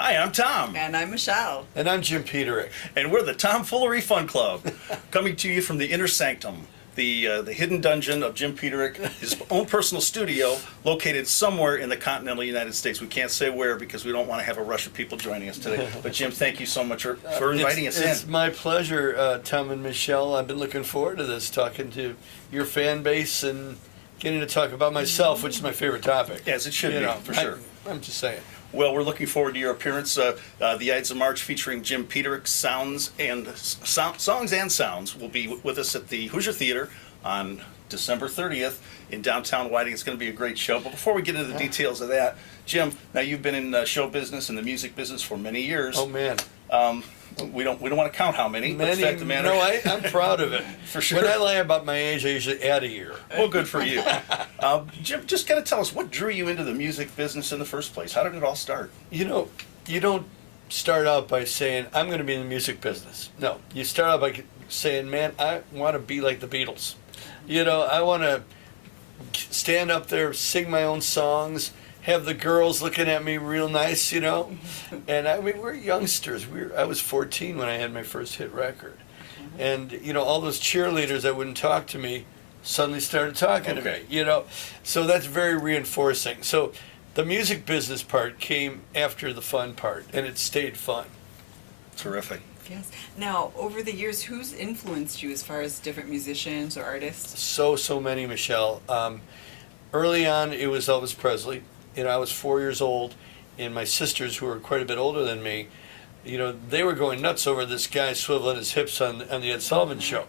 Hi, I'm Tom. And I'm Michelle. And I'm Jim Peterik. And we're the Tomfoolery Fun Club, coming to you from the Inner Sanctum, the hidden dungeon of Jim Peterik, his own personal studio located somewhere in the continental United States. We can't say where because we don't want to have a rush of people joining us today. But Jim, thank you so much for inviting us in. It's my pleasure, Tom and Michelle. I've been looking forward to this, talking to your fan base and getting to talk about myself, which is my favorite topic. As it should be, for sure. I'm just saying. Well, we're looking forward to your appearance. The Ides of March featuring Jim Peterik, Songs and Sounds will be with us at the Hoosier Theatre on December 30th in downtown Whiting. It's going to be a great show. But before we get into the details of that, Jim, now you've been in show business and the music business for many years. Oh, man. We don't want to count how many. But the fact of the matter, no, I'm proud of it. For sure. When I lie about my age, I usually add a year. Well, good for you. Jim, just kind of tell us, what drew you into the music business in the first place? How did it all start? You know, you don't start out by saying, I'm going to be in the music business. No, you start out by saying, man, I want to be like the Beatles. You know, I want to stand up there, sing my own songs, have the girls looking at me real nice, you know. And I mean, we're youngsters. I was 14 when I had my first hit record. And, you know, all those cheerleaders that wouldn't talk to me suddenly started talking to me, you know. So that's very reinforcing. So the music business part came after the fun part, and it stayed fun. Terrific. Yes. Now, over the years, who's influenced you as far as different musicians or artists? So many, Michelle. Early on, it was Elvis Presley. You know, I was 4 years old, and my sisters, who were quite a bit older than me, you know, they were going nuts over this guy swiveling his hips on the Ed Sullivan Show.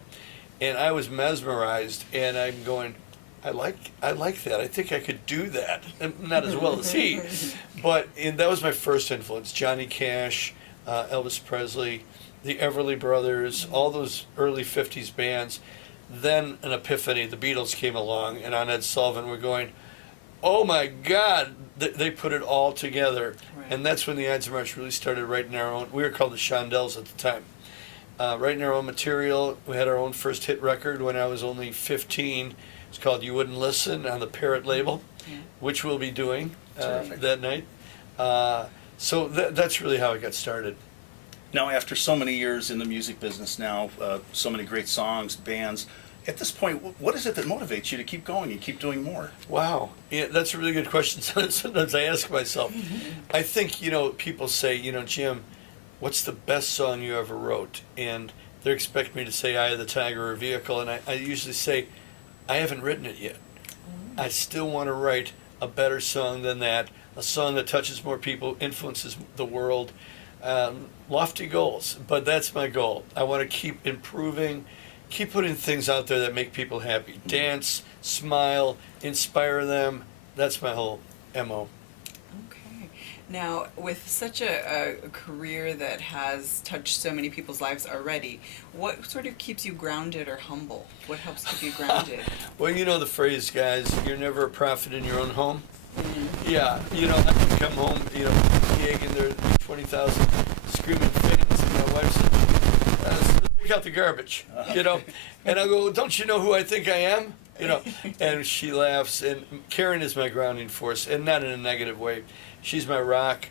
And I was mesmerized, and I'm going, I like that. I think I could do that. And not as well as he. But that was my first influence. Johnny Cash, Elvis Presley, the Everly Brothers, all those early 50s bands. Then an epiphany, the Beatles came along, and on Ed Sullivan we're going, oh my God, they put it all together. Right. And that's when the Ides of March really started writing our own. We were called the Shondells at the time. Writing our own material. We had our own first hit record when I was only 15. It's called You Wouldn't Listen on the Parrot label, which we'll be doing that night. So that's really how it got started. Now, after so many years in the music business now, so many great songs, bands, at this point, what is it that motivates you to keep going and keep doing more? Wow. Yeah, that's a really good question. Sometimes I ask myself. I think, you know, people say, you know, Jim, what's the best song you ever wrote? And they expect me to say Eye of the Tiger or Vehicle, and I usually say, I haven't written it yet. I still want to write a better song than that, a song that touches more people, influences the world. Lofty goals, but that's my goal. I want to keep improving, keep putting things out there that make people happy. Dance, smile, inspire them. That's my whole MO. Okay. Now, with such a career that has touched so many people's lives already, what sort of keeps you grounded or humble? What helps keep you grounded? Well, you know the phrase, guys, you're never a prophet in your own home. Yeah, you know, I can come home, you know, gig, and there are 20,000 screaming fans, and my wife says, pick out the garbage, you know, and I go, don't you know who I think I am? You know, and she laughs, and Karen is my grounding force, and not in a negative way. She's my rock,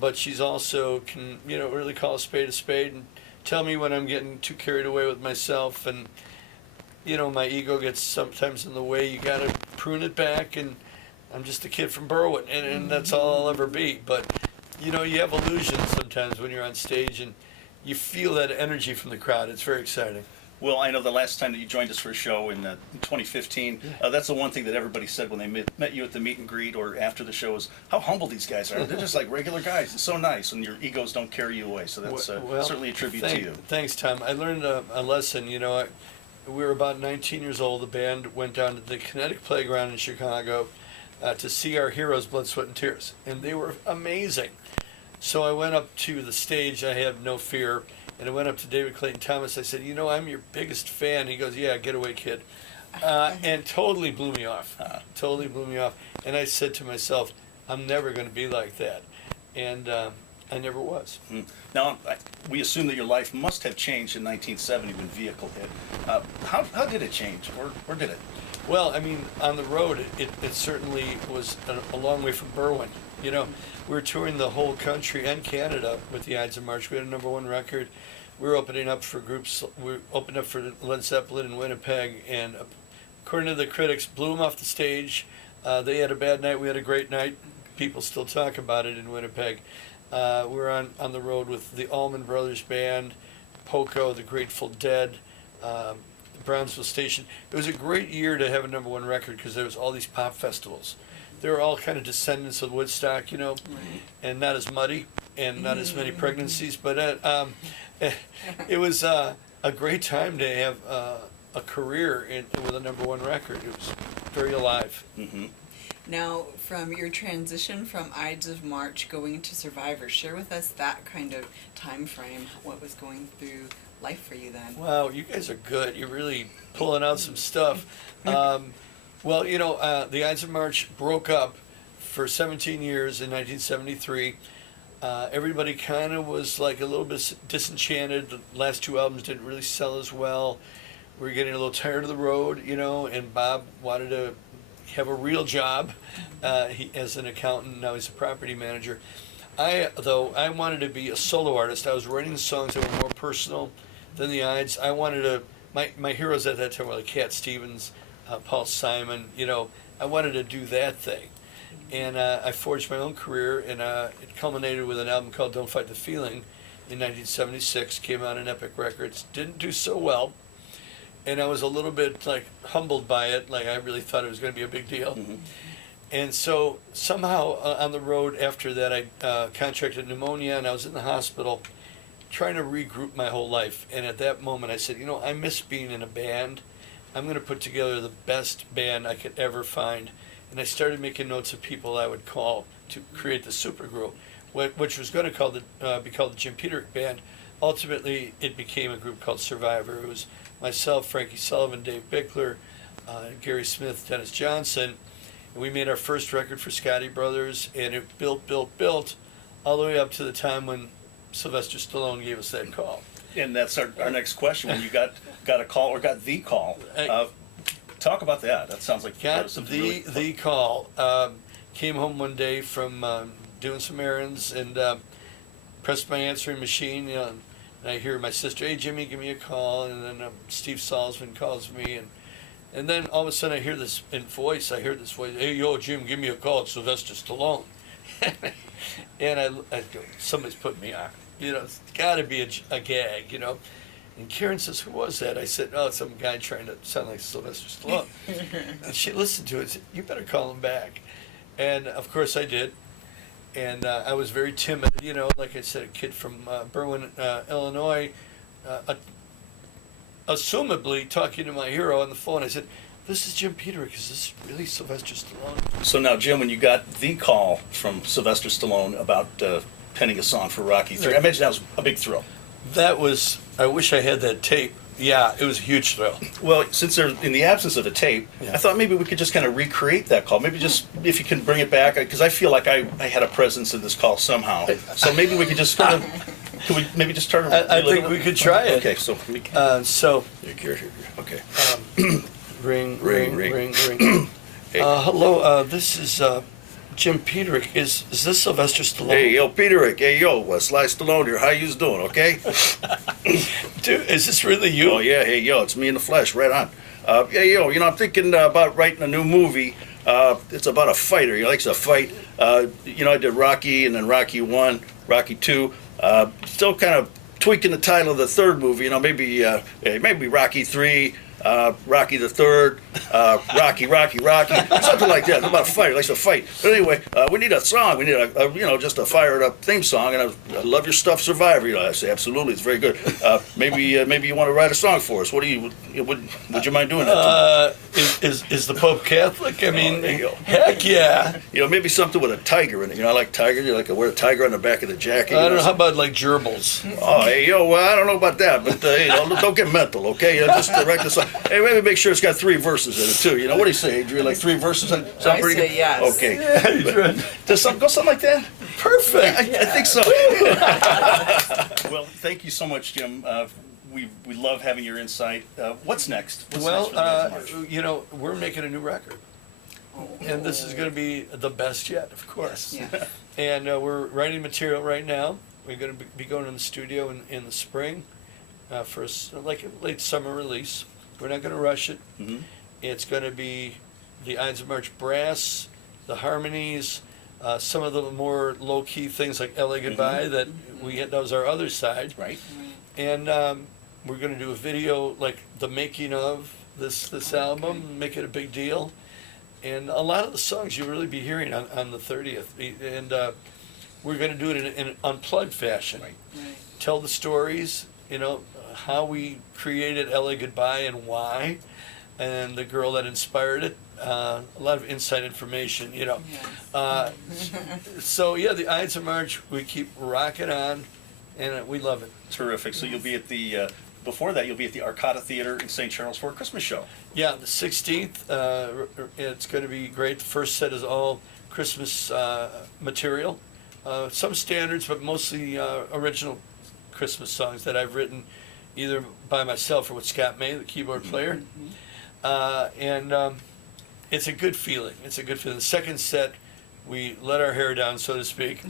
but she's also can, you know, really call a spade and tell me when I'm getting too carried away with myself, and, you know, my ego gets sometimes in the way. You got to prune it back, and I'm just a kid from Berwyn, and that's all I'll ever be. But, you know, you have illusions sometimes when you're on stage, and you feel that energy from the crowd. It's very exciting. Well, I know the last time that you joined us for a show in 2015, that's the one thing that everybody said when they met you at the meet and greet or after the show was how humble these guys are. They're just like regular guys. It's so nice, and your egos don't carry you away. So that's certainly a tribute to you. Thanks, Tom. I learned a lesson. You know, we were about 19 years old. The band went down to the Kinetic Playground in Chicago to see our heroes, Blood, Sweat, and Tears. And they were amazing. So I went up to the stage. I had no fear. And I went up to David Clayton Thomas. I said, you know, I'm your biggest fan. He goes, yeah, get away, kid. And totally blew me off. Totally blew me off. And I said to myself, I'm never going to be like that. And I never was. Now, we assume that your life must have changed in 1970 when Vehicle hit. How did it change, or did it? Well, I mean, on the road, it certainly was a long way from Berwyn. You know, we're touring the whole country and Canada with the Ides of March. We had a #1 record. We're opening up for groups. We opened up for Led Zeppelin in Winnipeg, and according to the critics, blew them off the stage. They had a bad night. We had a great night. People still talk about it in Winnipeg. We're on the road with the Allman Brothers Band, Poco, the Grateful Dead, the Brownsville Station. It was a great year to have a #1 record because there was all these pop festivals. They were all kind of descendants of Woodstock, you know, and not as muddy and not as many pregnancies. But it was a great time to have a career with a #1 record. It was very alive. Mm-hmm. Now, from your transition from Ides of March going into Survivor, share with us that kind of time frame. What was going through life for you then? Wow, you guys are good. You're really pulling out some stuff. Well, you know, the Ides of March broke up for 17 years in 1973. Everybody kind of was like a little bit disenchanted. The last 2 albums didn't really sell as well. We were getting a little tired of the road, you know, and Bob wanted to have a real job as an accountant. Now he's a property manager. I wanted to be a solo artist. I was writing songs that were more personal than the Ides. I wanted to, my heroes at that time were like Cat Stevens, Paul Simon, you know, I wanted to do that thing. And I forged my own career, and it culminated with an album called Don't Fight the Feeling in 1976, came out on Epic Records. Didn't do so well, and I was a little bit like humbled by it, like I really thought it was going to be a big deal. Mm-hmm. And so somehow on the road after that, I contracted pneumonia, and I was in the hospital trying to regroup my whole life. And at that moment I said, you know, I miss being in a band. I'm going to put together the best band I could ever find. And I started making notes of people I would call to create the supergroup, which was going to be called the Jim Peterik Band. Ultimately, it became a group called Survivor. It was myself, Frankie Sullivan, Dave Bickler, Gary Smith, Dennis Johnson. And we made our first record for Scotty Brothers, and it built all the way up to the time when Sylvester Stallone gave us that call. And that's our next question. When you got a call or got the call, talk about that. That sounds like Got something the really the call. Came home one day from doing some errands and pressed my answering machine. You know, and I hear my sister, "Hey Jimmy, give me a call." And then Steve Salzman calls me, and then all of a sudden I hear this voice. "Hey yo Jim, give me a call. It's Sylvester Stallone." And I go, somebody's putting me on. You know, it's got to be a gag. You know. And Karen says, "Who was that?" I said, "Oh, it's some guy trying to sound like Sylvester Stallone." And she listened to it and said, "You better call him back." And of course I did. And I was very timid, you know, like I said, a kid from Berwyn, Illinois, assumably talking to my hero on the phone. I said, "This is Jim Peterik. Is this really Sylvester Stallone?" So now, Jim, when you got the call from Sylvester Stallone about penning a song for Rocky III, I imagine that was a big thrill. That was, I wish I had that tape. Yeah, it was a huge thrill. Well, since there's in the absence of a tape, Yeah. I thought maybe we could just kind of recreate that call. Maybe just if you can bring it back, because I feel like I had a presence in this call somehow. So maybe we could just kind of, could we maybe just turn? I think we could try it. Okay, so okay. Ring. Hey. Hello, this is Jim Peterik. Is this Sylvester Stallone? Hey, yo, Peterik. Hey, yo, Sly Stallone here. How you's doing? Okay. Dude, is this really you? Oh yeah. Hey, yo, it's me in the flesh. Right on. Yeah, yo, you know, I'm thinking about writing a new movie. It's about a fighter. He likes to fight. You know, I did Rocky and then Rocky 1, Rocky 2. Still kind of tweaking the title of the third movie. You know, maybe Rocky 3. Rocky the Third, Rocky, something like that. It's about a fighter. He likes to fight. But anyway, we need a song. We need just a fired up theme song. And I love your stuff, Survivor. You know, I say absolutely, it's very good. Maybe you want to write a song for us. Would you mind doing that? Is the Pope Catholic? I mean, there you go. heck yeah. You know, maybe something with a tiger in it. You know, I like tigers. You like to wear a tiger on the back of the jacket. I don't know. How about like gerbils? Oh, hey, yo, well, I don't know about that, but you know, don't get mental, okay? Just write the song. Hey, maybe make sure it's got 3 verses in it too. You know, what do you say, Adrian? Like 3 verses? Sound I pretty say good? yes. Okay. Does go something like that? Perfect. I think so. Well, thank you so much, Jim. We love having your insight. What's next? What's next for the Ides of March? You know, we're making a new record. and this is going to be the best yet, of course. Yes. And we're writing material right now. We're going to be going in the studio in the spring for like a late summer release. We're not going to rush it. Mhm. It's going to be the Ides of March brass, the harmonies, some of the more low key things like "LA Goodbye" that that was our other side. Right. And we're going to do a video like the making of this album, make it a big deal. And a lot of the songs you'll really be hearing on the 30th. And we're going to do it in an unplugged fashion. Right. Right. Tell the stories, how we created LA Goodbye and why, and the girl that inspired it. A lot of inside information, Yes. So yeah, the Ides of March, we keep rocking on, and we love it. Terrific. So you'll be at the, before that, you'll be at the Arcata Theater in St. Charles for a Christmas show. Yeah, the 16th, it's going to be great. The first set is all Christmas material, some standards, but mostly original Christmas songs that I've written either by myself or with Scott May, the keyboard player. And it's a good feeling. It's a good feeling. The second set, we let our hair down, so to speak,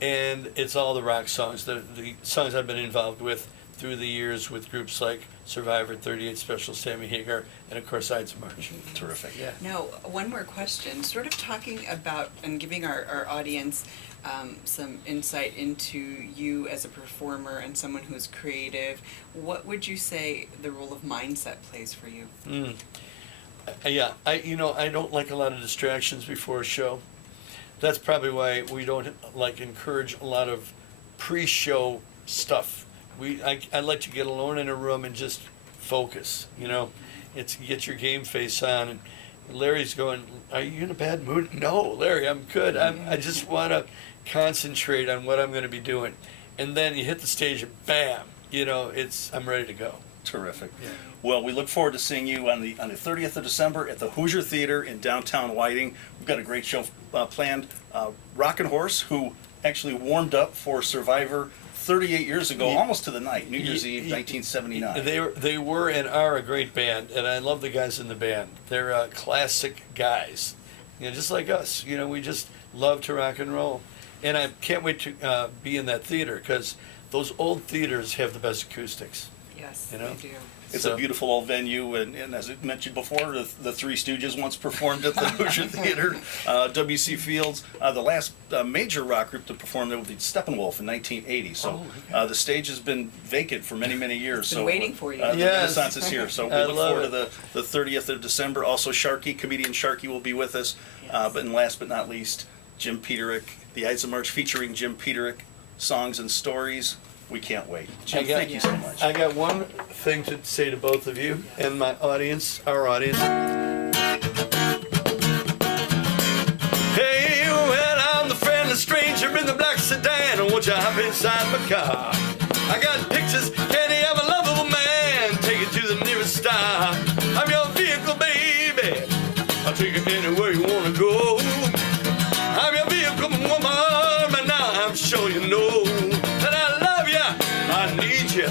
and it's all the rock songs, the songs I've been involved with through the years with groups like Survivor, 38 Special, Sammy Hagar, and of course Ides of March. Terrific. Yeah. Now, one more question, sort of talking about and giving our audience some insight into you as a performer and someone who's creative. What would you say the role of mindset plays for you? Yeah, I don't like a lot of distractions before a show. That's probably why we don't encourage a lot of pre-show stuff. I like to get alone in a room and just focus. It's get your game face on. And Larry's going, "Are you in a bad mood?" No, Larry, I'm good. I just want to concentrate on what I'm going to be doing. And then you hit the stage and bam, I'm ready to go. Terrific. Yeah. Well, we look forward to seeing you on the 30th of December at the Hoosier Theatre in downtown Whiting. We've got a great show planned. Rockin' Horse, who actually warmed up for Survivor 38 years ago, almost to the night, New Year's Eve, 1979. They were and are a great band, and I love the guys in the band. They're classic guys, just like us. We just love to rock and roll, and I can't wait to be in that theater because those old theaters have the best acoustics. Yes, You know? they do. It's So- a beautiful old venue, and as I mentioned before, the Three Stooges once performed at the Hoosier Theatre, W.C. Fields. The last major rock group to perform there was the Steppenwolf in 1980. So the stage has been vacant for many, many years. Been so waiting for you. The Yes. Renaissance is here. So we I look love forward to the 30th of December. Also, comedian Sharky will be with us. Yes. And last but not least, Jim Peterik, the Ides of March featuring Jim Peterik, songs and stories. We can't wait. Jim, thank you so much. I got one thing to say to both of you and my audience, our audience. Hey, well, I'm the friendly stranger in the black sedan. Won't you hop inside my car? I got pictures, can you have a lovable man? Take it to the nearest star. I'm your vehicle, baby. I'll take you anywhere you want to go. I'm your vehicle, woman, and now I'm sure you know that I love you. I need you.